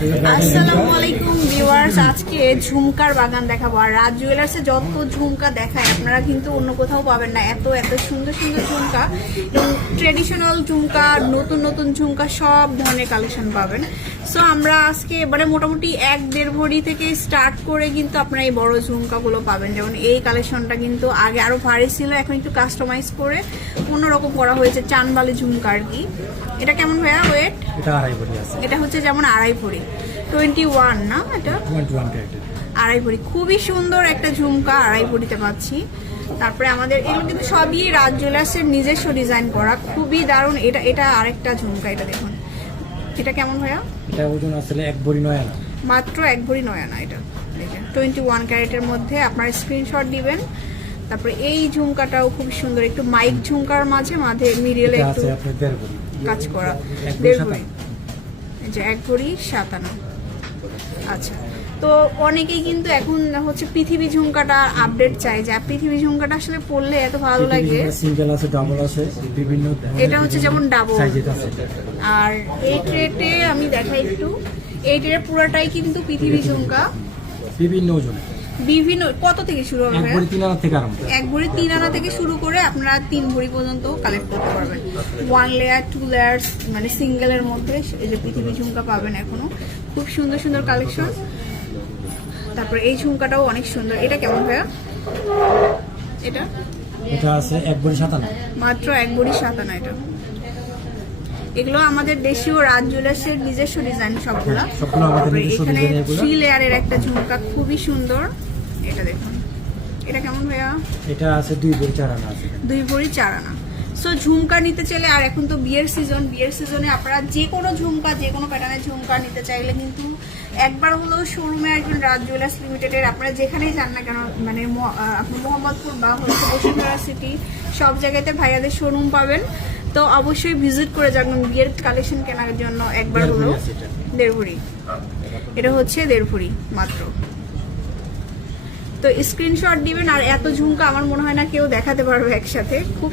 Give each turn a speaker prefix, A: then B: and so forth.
A: আসসালামু আলাইকুম ভিউয়ার্স আজকে ঝুমকার বাগান দেখাবো। আর রাজ জুয়েলার্সে যত ঝুমকা দেখায় আপনারা কিন্তু অন্য কোথাও পাবেন না। এত এত সুন্দর সুন্দর ঝুমকা এবং ট্রেডিশনাল ঝুমকা নতুন নতুন ঝুমকা সব ধরনের কালেকশন পাবেন। সো আমরা আজকে এবারে মোটামুটি এক দেড় ভরি থেকে স্টার্ট করে কিন্তু আপনারা এই বড় ঝুমকাগুলো পাবেন। যেমন এই কালেকশনটা কিন্তু আগে আরও ভারী ছিল এখন একটু কাস্টমাইজ করে অন্যরকম করা হয়েছে চানবালি ঝুমকা আর কি। এটা কেমন ভাইয়া ওয়েট
B: এটা
A: হচ্ছে যেমন আড়াই ভরি। টোয়েন্টি ওয়ান না এটা? আড়াই ভরি খুবই সুন্দর একটা ঝুমকা আড়াই ভরিতে পাচ্ছি। তারপরে আমাদের এগুলো কিন্তু সবই রাজ জুয়েলার্সের নিজস্ব ডিজাইন করা। খুবই দারুণ। এটা এটা আরেকটা ঝুমকা এটা দেখুন। এটা কেমন ভাইয়া?
B: এটা ওজন আসলে এক ভরি নয় আনা
A: মাত্র এক ভরি নয় আনা এটা। টোয়েন্টি ওয়ান ক্যারেটের মধ্যে আপনার স্ক্রিনশট দিবেন। তারপরে এই ঝুমকাটাও খুব সুন্দর। একটু মাইক ঝুমকার মাঝে মাঝে মিডিয়ালে একটু কাজ করা। দেড় ভরি যে এক ভরি আনা। আচ্ছা তো অনেকেই কিন্তু এখন হচ্ছে পৃথিবী ঝুমকাটা আপডেট চাই যে পৃথিবী ঝুমকাটা আসলে পড়লে এত ভালো লাগে।
B: সিঙ্গেল আছে ডাবল আছে বিভিন্ন
A: এটা হচ্ছে যেমন
B: ডাবল
A: আর এই ট্রেটে আমি দেখাই একটু। এই ট্রে পুরোটাই কিন্তু পৃথিবী ঝুমকা।
B: বিভিন্ন ওজন।
A: বিভিন্ন কত থেকে শুরু হবে
B: এক? ভরি তিন আনা থেকে আরম্ভ।
A: এক ভরি তিন আনা থেকে শুরু করে আপনারা তিন ভরি পর্যন্ত কালেক্ট করতে পারবেন। ওয়ান লেয়ার টু লেয়ার্স মানে সিঙ্গেলের মধ্যে এই যে পৃথিবী ঝুমকা পাবেন এখনও। খুব সুন্দর সুন্দর কালেকশন তারপরে এই ঝুমকাটাও অনেক সুন্দর। এটা কেমন ভাইয়া? এটা?
B: এটা আছে এক ভরি সাতান্ন
A: মাত্র এক ভরি সাত আনা এটা। এগুলো আমাদের দেশীয় রাজ জুয়েলার্সের নিজস্ব ডিজাইন সবগুলা।
B: হ্যাঁ, সবগুলো
A: এখানে। থ্রি লেয়ারের একটা ঝুমকা খুবই সুন্দর। এটা দেখুন। এটা কেমন ভাইয়া?
B: এটা আছে দুই ভরি চার আনা আছে।
A: দুই ভরি চার আনা। সো ঝুমকা নিতে চাইলে আর এখন তো বিয়ের সিজন বিয়ের সিজনে আপনারা যে কোনো ঝুমকা যে কোনো প্যাটার্নের ঝুমকা নিতে চাইলে কিন্তু একবার হলেও শোরুমে একজন রাজ জুয়েলার্স লিমিটেডের আপনারা যেখানেই যান না কেন মানে আপনি মোহাম্মদপুর বা হচ্ছে বসুন্ধরা সিটি সব জায়গাতে ভাইয়াদের শোরুম পাবেন। তো অবশ্যই ভিজিট করে যাবেন বিয়ের কালেকশন কেনার জন্য একবার
B: দেড় ভরি
A: হলেও।
B: আছে এটা।
A: এটা হচ্ছে দেড় ভরি মাত্র। তো স্ক্রিনশট দিবেন আর এত ঝুমকা আমার মনে হয় না কেউ দেখাতে পারবে একসাথে। খুব